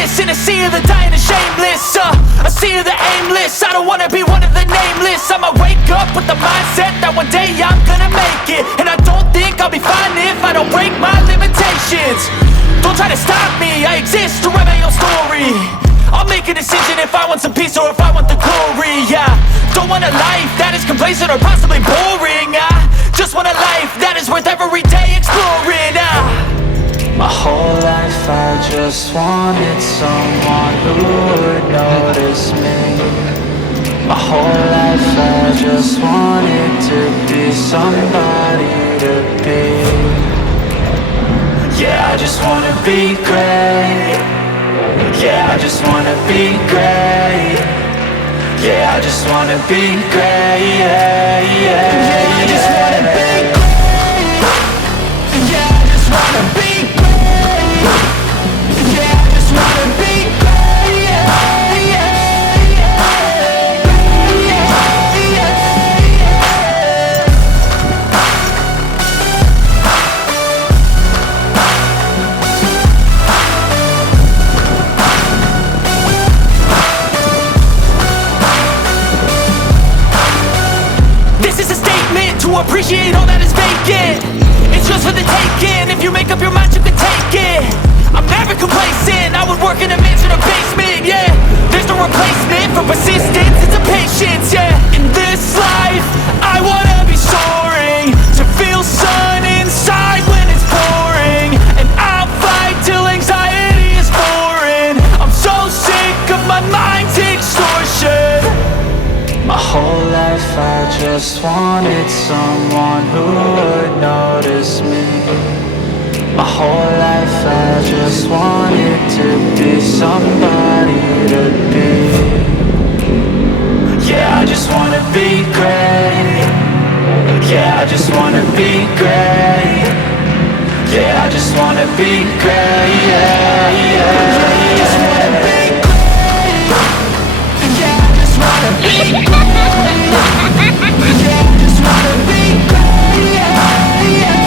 aimless in a sea of the dying and shameless, a sea of the aimless. I don't wanna be one of the nameless. I'ma wake up with the mindset that one day I'm gonna make it. And I don't think I'll be fine if I don't break my limitations. Don't try to stop me, I exist to write my own story. I'll make a decision if I want some peace or if I want the glory. Yeah, don't want a life that is complacent or possibly boring. I just want a life that is worth every day exploring. My whole life I just wanted someone who would notice me. My whole life I just wanted to be somebody to be. Yeah, I just wanna be great. Yeah, I just wanna be great. Yeah, I just wanna be great. Yeah, yeah, I just wanna be great. Yeah, I just wanna be great. Yeah, I just wanna be great. Yeah, yeah, yeah. This is a statement to appreciate all that is vacant. It's just for the taking. If you make up your mind, you can take it. I'm never complacent. I would work in a mansion or basement. Yeah, there's no replacement for persistence. It's a patience. Yeah, in this life, I wanna be soaring, to feel sun inside when it's pouring. And I'll fight till anxiety is foreign. I'm so sick of my mind's extortion. My whole life I just wanted someone who would notice me. My whole life I just wanted to be somebody to be. Yeah, I just wanna be great. Yeah, I just wanna be great. Yeah, I just wanna be great. Yeah, yeah, I just wanna be great. Yeah, I just wanna be great. Yeah, I just wanna be great. Yeah, yeah.